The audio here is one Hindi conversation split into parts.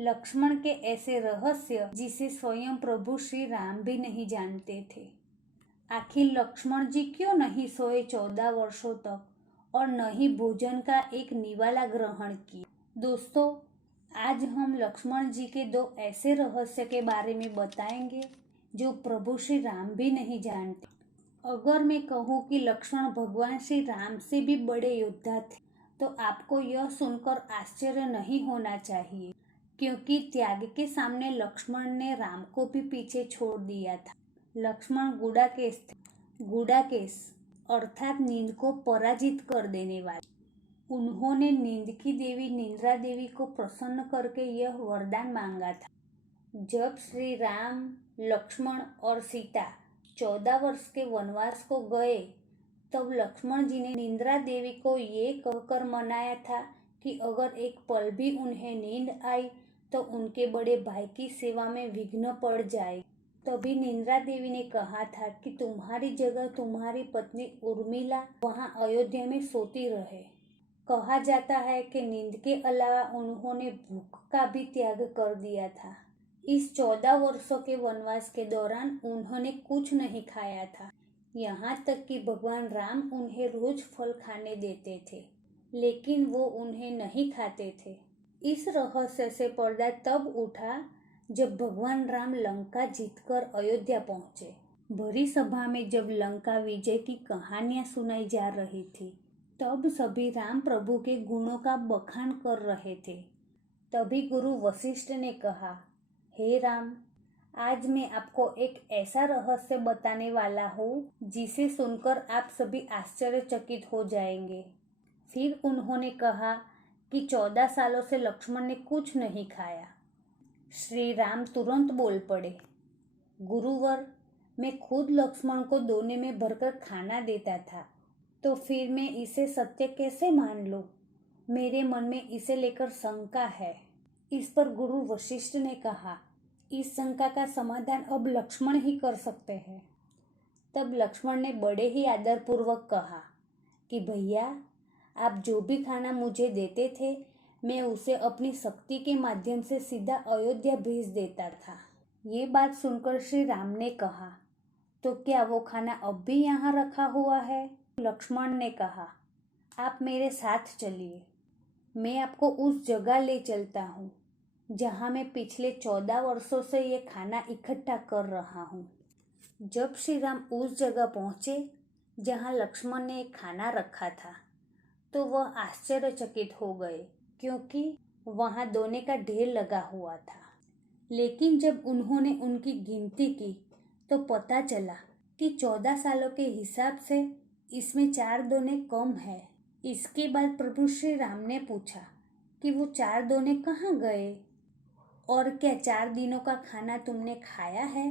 लक्ष्मण के ऐसे रहस्य जिसे स्वयं प्रभु श्री राम भी नहीं जानते थे। आखिर लक्ष्मण जी क्यों नहीं सोए 14 वर्षों तक और न ही भोजन का एक निवाला ग्रहण किया। दोस्तों, आज हम लक्ष्मण जी के दो ऐसे रहस्य के बारे में बताएंगे जो प्रभु श्री राम भी नहीं जानते। अगर मैं कहूँ कि लक्ष्मण भगवान श्री राम से भी बड़े योद्धा थे तो आपको यह सुनकर आश्चर्य नहीं होना चाहिए, क्योंकि त्याग के सामने लक्ष्मण ने राम को भी पीछे छोड़ दिया था। लक्ष्मण गुडाकेश थे। गुडाकेश अर्थात नींद को पराजित कर देने वाले। उन्होंने नींद की देवी निद्रा देवी को प्रसन्न करके यह वरदान मांगा था। जब श्री राम, लक्ष्मण और सीता 14 वर्ष के वनवास को गए, तब लक्ष्मण जी ने निद्रा देवी को ये कहकर मनाया था कि अगर एक पल भी उन्हें नींद आई तो उनके बड़े भाई की सेवा में विघ्न पड़ जाए। तभी निद्रा देवी ने कहा था कि तुम्हारी जगह तुम्हारी पत्नी उर्मिला वहां अयोध्या में सोती रहे। कहा जाता है कि नींद के अलावा उन्होंने भूख का भी त्याग कर दिया था। इस 14 वर्षों के वनवास के दौरान उन्होंने कुछ नहीं खाया था। यहाँ तक कि भगवान राम उन्हें रोज फल खाने देते थे, लेकिन वो उन्हें नहीं खाते थे। इस रहस्य से पर्दा तब उठा जब भगवान राम लंका जीतकर अयोध्या पहुंचे। भरी सभा में जब लंका विजय की कहानियां सुनाई जा रही थी, तब सभी राम प्रभु के गुणों का बखान कर रहे थे। तभी गुरु वशिष्ठ ने कहा, हे राम, आज मैं आपको एक ऐसा रहस्य बताने वाला हूँ जिसे सुनकर आप सभी आश्चर्यचकित हो जाएंगे। फिर उन्होंने कहा कि 14 सालों से लक्ष्मण ने कुछ नहीं खाया। श्री राम तुरंत बोल पड़े, गुरुवर, मैं खुद लक्ष्मण को दोने में भरकर खाना देता था, तो फिर मैं इसे सत्य कैसे मान लूं? मेरे मन में इसे लेकर शंका है। इस पर गुरु वशिष्ठ ने कहा, इस शंका का समाधान अब लक्ष्मण ही कर सकते हैं। तब लक्ष्मण ने बड़े ही आदरपूर्वक कहा कि भैया, आप जो भी खाना मुझे देते थे, मैं उसे अपनी शक्ति के माध्यम से सीधा अयोध्या भेज देता था। ये बात सुनकर श्री राम ने कहा, तो क्या वो खाना अब भी यहाँ रखा हुआ है? लक्ष्मण ने कहा, आप मेरे साथ चलिए, मैं आपको उस जगह ले चलता हूँ जहाँ मैं पिछले 14 वर्षों से ये खाना इकट्ठा कर रहा हूँ। जब श्री राम उस जगह पहुँचे जहाँ लक्ष्मण ने खाना रखा था, तो वह आश्चर्यचकित हो गए, क्योंकि वहाँ दोने का ढेर लगा हुआ था। लेकिन जब उन्होंने उनकी गिनती की तो पता चला कि 14 सालों के हिसाब से इसमें 4 दोने कम है। इसके बाद प्रभु श्री राम ने पूछा कि वो 4 दोने कहाँ गए और क्या 4 दिनों का खाना तुमने खाया है?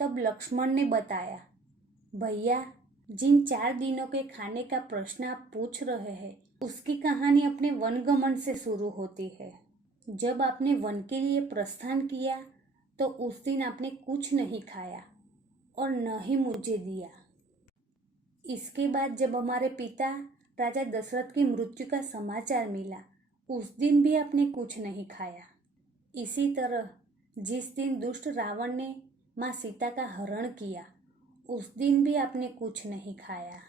तब लक्ष्मण ने बताया, भैया, जिन 4 दिनों के खाने का प्रश्न आप पूछ रहे हैं, उसकी कहानी अपने वनगमन से शुरू होती है। जब आपने वन के लिए प्रस्थान किया तो उस दिन आपने कुछ नहीं खाया और न ही मुझे दिया। इसके बाद जब हमारे पिता राजा दशरथ की मृत्यु का समाचार मिला, उस दिन भी आपने कुछ नहीं खाया। इसी तरह जिस दिन दुष्ट रावण ने माँ सीता का हरण किया, उस दिन भी आपने कुछ नहीं खाया।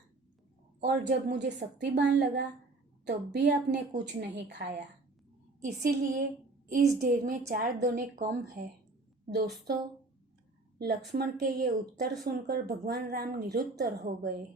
और जब मुझे शक्तिबान लगा तब भी आपने कुछ नहीं खाया। इसीलिए इस ढेर में 4 दोने कम है। दोस्तों, लक्ष्मण के ये उत्तर सुनकर भगवान राम निरुत्तर हो गए।